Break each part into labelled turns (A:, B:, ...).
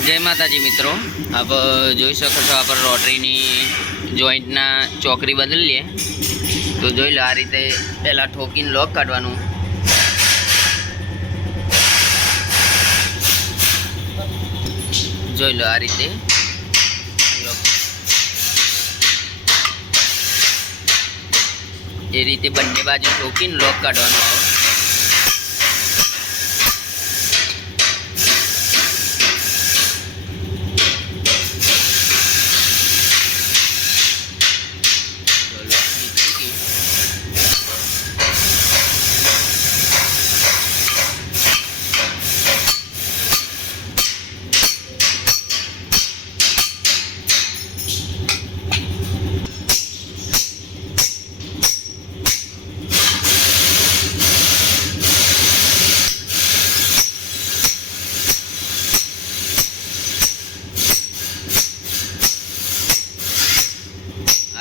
A: જય માતાજી મિત્રો. આપ જોઈ શકો છો આપણે રોટરીની જોઈન્ટના ચોકરી બદલીએ. તો જોઈ લો આ રીતે પહેલાં ઠોકીને લોક કાઢવાનું. જોઈ લો આ રીતે. એ રીતે બંને બાજુ ઠોકીને લોક કાઢવાનું. આવે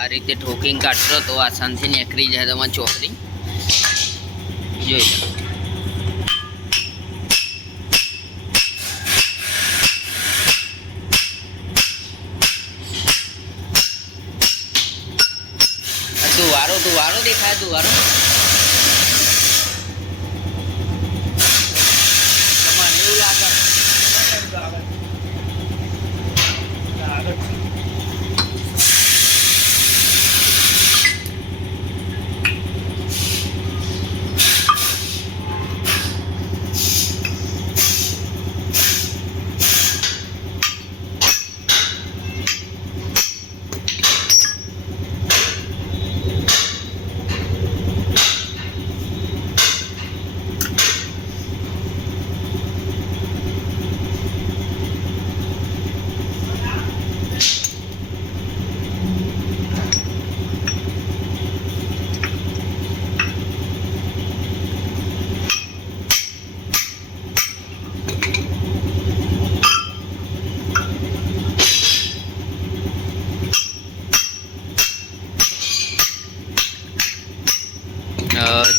A: આ રીતે ઠોકીને કાઢશો તો આસાનથી નીકળી જાય તમારી ચોકરી જોઈ લો. વારો, તું વારો દેખાય, તું તમને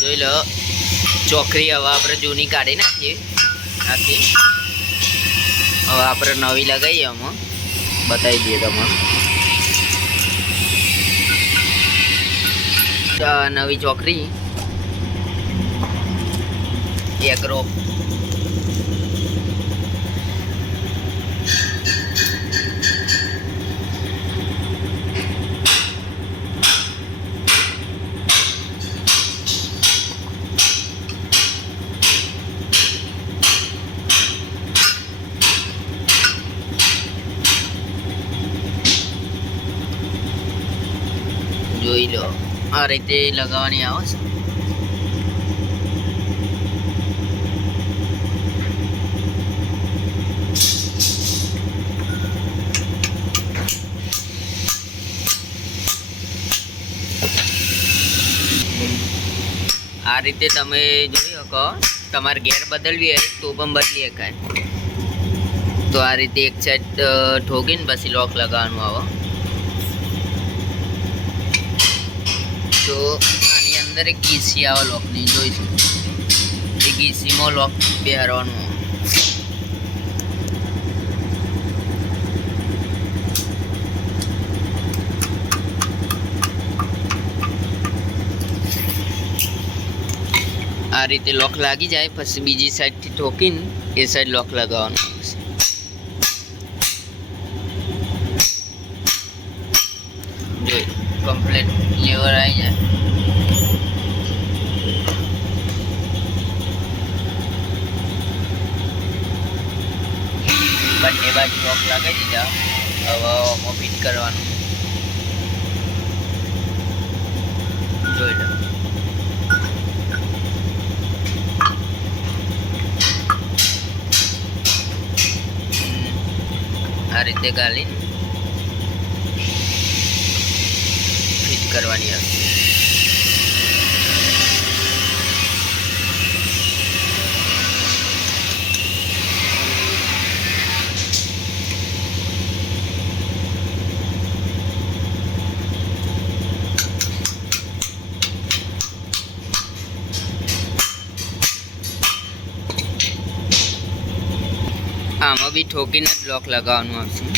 A: જોઈ લો. ચોકરી હવે આપણે જૂની કાઢી નાખીએ. આખી. હવે આપણે નવી લગાવીએ આમાં બતાવી દઈએ તમને. નવી ચોકરી. એક રોપ. જોઈ લો. આ રીતે લગાવવાની આવશે આ રીતે તમે જોઈ શકો, તમારે ગેર બદલવી હોય તો પણ બદલી શકાય. તો આ રીતે એક સાઈડ ઠોકીને પછી લોક લગાવવાનું આવે. તો આની અંદર એક ગીસી આવે લોકની જોઈશું એ ગીસીમાં લોક બેહારવાનું આ રીતે લોક લાગી જાય, પછી બીજી સાઈડથી ઠોકીને એ સાઈડ લોક લગાવવાનું. જોઈ કમ્પ્લીટ લેવર આવી જાય. બંને બાજુ લોક લગાવી દીધા હવે ફિટ કરવાનું. જોઈ લો. આ રીતે ગાલી. કરવાની આવશે આમાં બી ઠોકીને જ બ્લોક લગાવવાનું આવશે.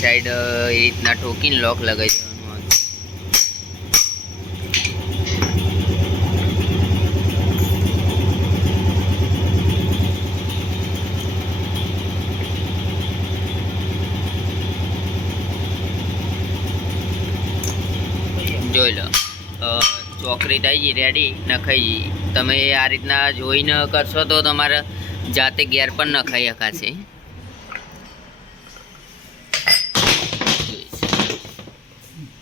A: સાઈડ એ રીતના ઠોકીને લોક લગાવી દેવાનું. જોઈ લો. ચોકરી થઈ ગઈ રેડી નખાઈ ગઈ. તમે આ રીતના જોઈને કરશો તો તમારે જાતે ઘેર પણ નખાઈ શકાશે